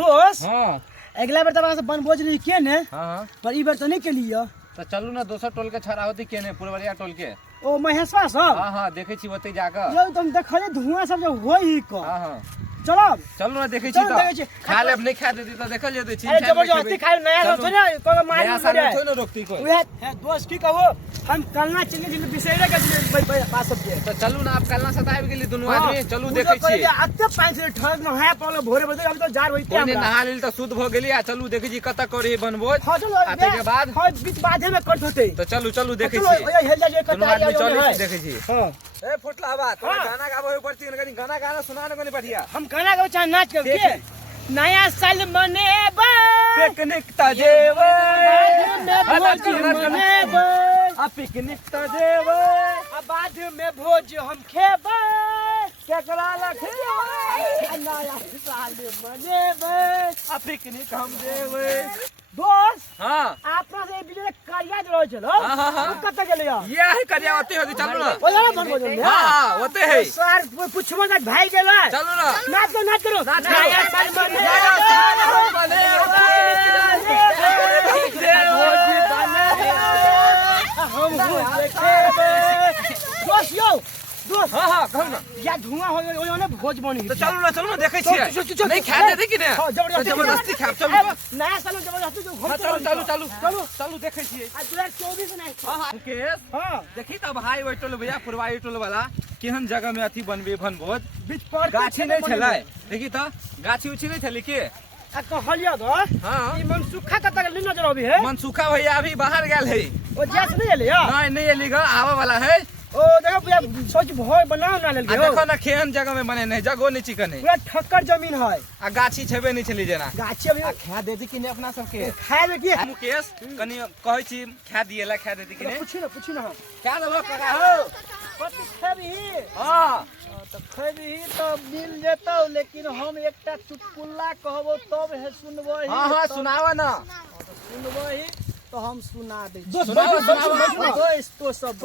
दोस्त हाँ अगला बार तब बनभोज रही के ने हाँ पर ई बार तो नहीं के लिए तो चलू ना दोसर टोल के छड़ा होती केने पुरवरिया टोल के ओ महेशवा सब हाँ देखे छी ओते जाकर जो तुम देखले धुआं सब जो होई को हाँ चलो चलू ना देखे छी चलो देखे छी। खा लेब नहीं खा देती तो देखल जेते छी अरे जबरदस्ती खाए नया सब थोड़ी ना कोई मार नया नहीं साल करे थोड़ी ना रोकती कोई उहे है दोस्त की कहो हम कलना चले जिन बिसेरे के पास सब के तो चलू ना आप कलना सताब गेली दोनों आदमी चलू देखे छी अत्ते पानी से ठग न है पहले भोरे बजे हम तो जार होइते ओने नहा लेल तो शुद्ध हो गेली आ चलू देखे छी कत करे बनबोज हां चलो आते के बाद हां बीच बाधे में कट होते तो चलू चलू देखे चलो छी ये हेल जाए दोनों आदमी चले छी देखे छी हां ए फुटला बात तोरा गाना गाबो पड़ती कनी गाना गाना सुनाने कनी बढ़िया हम गाना गाओ चाहे नाच कर के नया साल मनेबा पिकनिक त जेवे मनेबा आ पिकनिक त जेवे आ बाद में भोज हम खेबा केकरा लखे नया साल मनेबा आ पिकनिक हम जेवे दोस्त हां आपना से बिजली करिया जो रहो चलो हां कत गेले या ये है करियावती होती चलू ना ओ यार बनभोज में हां होते है सर पूछबो तक भाई गेला चलू ना नाच करो नया साल दोस्त हां कहू ना या धुआं हो गयो ओने भोज बनी तो चलू ना देखे छिए नहीं खा दे कि नहीं जबरदस्ती खाब चलू नया साल जबरदस्ती जो हां चलू देखे छिए आज 2024 नहीं हां मुकेश हां देखी त भाई ओटोल भैया पुरवाई टोल वाला केहन जगह में अथी बनबे बनभोज बीच पर गाछी नहीं छलै देखी त गाछी उछी नहीं छली के आ कहलिया दो हां ई मनसुखा कत गेल नजर अभी है मनसुखा भैया अभी बाहर गेल है ओ जैस नहीं एले या नहीं एली ग आवे वाला है ओ देखो भैया सोच भोज बनाओ ना लेल आ देखो ना केहन जगह में बने नहीं जगह नहीं चिकन है पूरा ठक्कर जमीन है आ गाछी छेबे नहीं छली जेना गाछी अभी आ खा देती कि नहीं अपना सबके खाए में की मुकेश कनी कहै छी खा दिएला खा देती कि नहीं पूछी ना खा देबो काका हो कथि खेबी हां तो खेबी तो मिल जेतौ लेकिन हम एकटा चुटकुला कहबो तब है सुनबही हां सुनावा ना सुनबही तो हम सुना दे सुनाओ दोस्त तो सब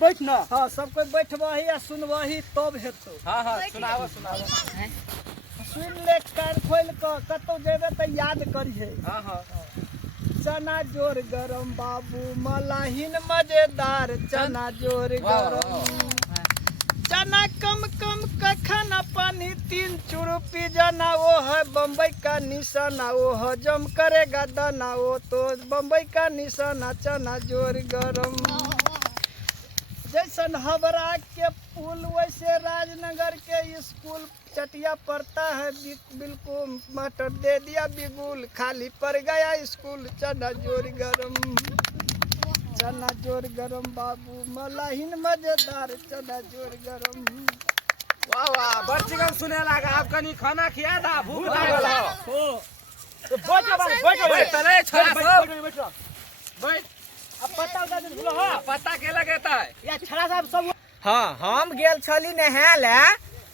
बैठ ना हां सब कोई बैठबही आ सुनबही तब हेतौ हां सुनावा सुन ले कान खोल के कतौ जेबे त याद करिहे हां चना जोर गरम बाबू मलाहिन मजेदार चना जोर गरम चना कम कम का खाना पानी 3 चुरुपी जना वो है बम्बई का निशाना वो हजम करेगा दाना वो तो बम्बई का निशाना चना जोर गरम जैसन हबरा के पुल वैसे राजनगर के स्कूल चटिया पड़ता है बिल्कुल मटर दे दिया बिगुल खाली पड़ गया स्कूल चना जोर गरम चना जोर गरम बाबू मलाहिन मजेदार चना जोर गरम वाह वाह बच्चे सुने लगा आप कनी खाना खिया था भूख लागल हो तो बैठ तले छोरा सब बैठ अब पता उठा दे बोलो हां पता के लगेता है या छड़ा साहब सब हाँ हम गेल छली नहाले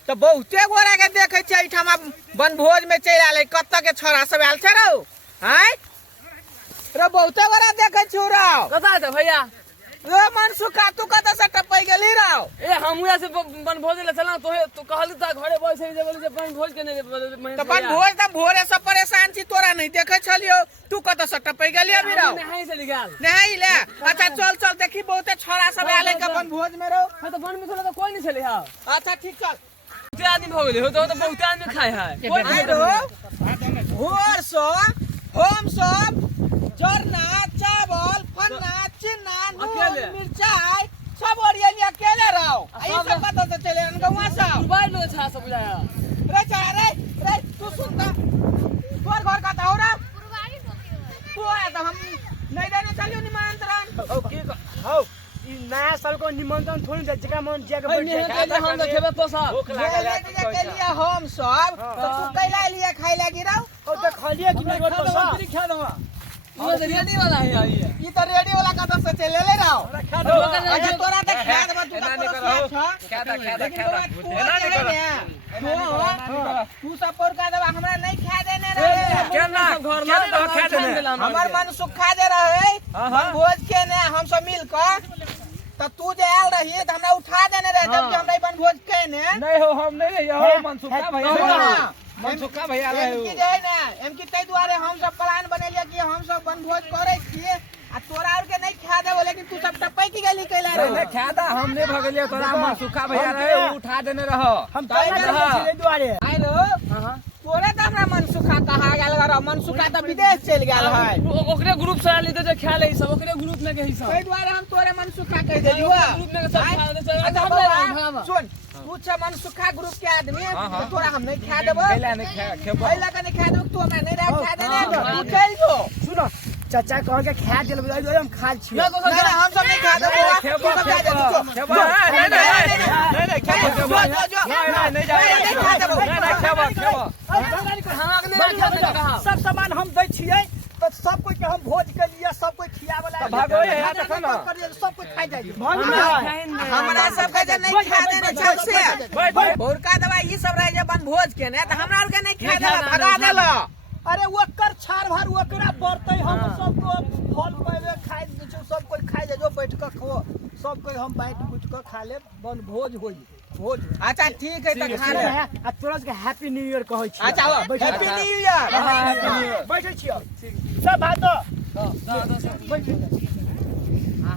तो बहुते गोरा के देखे छै एठाम बनभोज में चल आले कत के छोरा सब आल छै रौ हैं रे बहुते गोरा देखे छु रौ कता है भैया रे मनसुखा तू कत से टपई गेली रौ ए हमुया से बनभोज ले चला तो कहली त घरे बैठे जे बोली जे बनभोज के नहीं तो बनभोज त भोरे से परेशान छी तोरा नहीं देखे छलियो तू कत से टपई गेली अभी रौ नहीं चली गेल नहीं ले अच्छा चल देखी बहुते छोरा सब आले के बनभोज में रौ हां तो बन में थोड़ा तो कोई नहीं चले हां अच्छा ठीक चल बहुते आदमी हो गेले हो तो बहुते आदमी खाए है कोई नहीं आरो भोर सो हम सब जरना चावल फन्ना चिन्ना नून मिर्चाई सब ओरियन अकेले रहो ई सब पता तो चले गवा सब मोबाइल लो छा सब बुझाया रे तू सुन का तोर घर का दौरा तू आया तो हम नहीं देने चलियो निमंत्रण ओ की हो ई नया साल को निमंत्रण थोड़ी दे जगह मन जगह बैठ नहीं हम तो खेबे तो सब भूख लागल है के लिए हम सब तो तू कैला लिए खाई लागी रहो ओ तो खलिए कि नहीं तो सब खा दूंगा वो तो रेडी वाला है ये ई तो रेडी वाला कदम से चले ले रहो अच्छा तोरा तो खेत में तू एना तो निकल खेदा तू सब पोर का दवा हमरा नहीं खा देने रहे केना केना खा देने हमर मन सुखा दे रहे हम भोज के ने हम सब मिल कर तो तू जे आल रही त हमरा उठा देने रहे जब कि हमरा बनभोज के ने नहीं हो हम नहीं हो मनसुखा भैया मनसुखा भैया रहे एम की जे है ना एम की तै दुआरे हम सब प्लान बनेलिए कि हम सब बनभोज करे छिए आ तोरा और के नहीं खा देबो लेकिन तू सब टपै की गेली कैला रे नहीं खादा हमने भगलिए तोरा मनसुखा भैया रहे उ उठा देने रहो हम तय दुआरे आइ लो तोरे त हमरा मनसुखा कहा गेल गर मनसुखा त विदेश चल गेल है ओकरे ग्रुप से ली तो ख्याल है सब ओकरे ग्रुप में के हिसाब तै दुआरे हम तोरे मनसुखा कह देलियो ग्रुप में के सब खा दे चल अच्छा बाबा सुन तू छ मनसुखा ग्रुप के आदमी तो तोरा हम नहीं खा देबो कैला नहीं खेबो कैला का नहीं खा देबो तू हमरा नहीं रह खा देने तू चल जो सुनो चाचा कह के खा दिल हम खा छी नहीं हम सब नहीं खा देबो खेबो खेबो नहीं खेबो नहीं खा देबो नहीं खेबो खेबो सब सामान हम दै छियै तो सब कोई के हम भोज के लिए सब कोई खियावला भागो है देखो ना सब कोई खा जाई हमरा सब के जे नहीं खा देने चल से भोरका दवाई ई सब रह जे बनभोज के ने त हमरा और के नहीं खा देला भगा देला अरे ओकर छार भर ओकरा पड़तै हम सब को फल पहले खाइ दे सब कोई खाइ जे जो बैठ के खो सब कोई हम बैठ उठ के खा ले बन भोज होई भोज अच्छा ठीक है त खा ले आ तोरा के हैप्पी न्यू ईयर कहै छी अच्छा happy new year happy new year बैठे छियो सब भात बैठ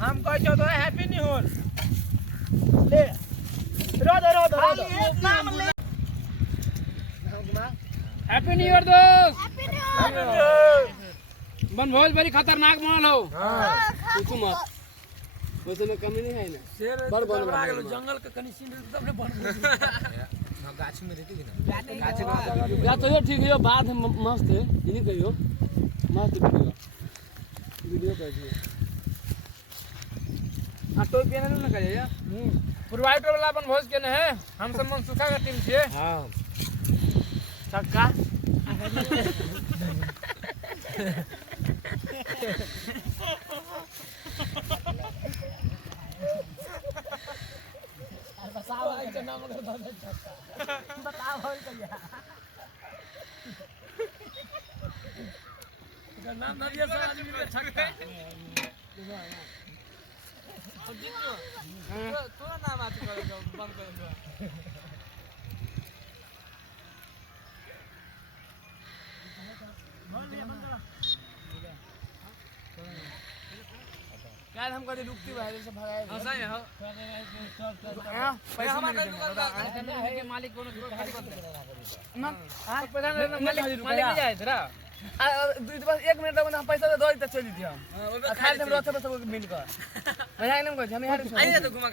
हम कहै छौ तो हैप्पी न्यू ईयर ले रो नाम ले हैप्पी न्यू ईयर दोस्त बनभोज बड़ी खतरनाक बनल हो पूछू मत वैसे में कमी नहीं है ना बड़ बन जंगल के कनी सीन सबने बनभोज गाछ में रहती ना गाछ में या तो ठीक है बात है मस्त है इन्हीं कहियो मस्त वीडियो कर दियो हां तो पेन ना करिए प्रोवाइडर वाला बनभोज के है हम सब मनसुखा का टीम छे हां छक्का नाम ना दिया सर आदमी का छक्का तोरा नाम आती करेगा बंद करेगा यार हम कभी रुकती भाई से भगाए ऐसा ही हो पैसा हमारे दुकान के मालिक कोनो खाली कर दे ना पैसा मालिक नहीं जाए तेरा बस 1 मिनट में हम पैसा दे दो तो चली थी हम खाली हम रहते बस मिल कर मजा नहीं को हम यार आइए तो घुमा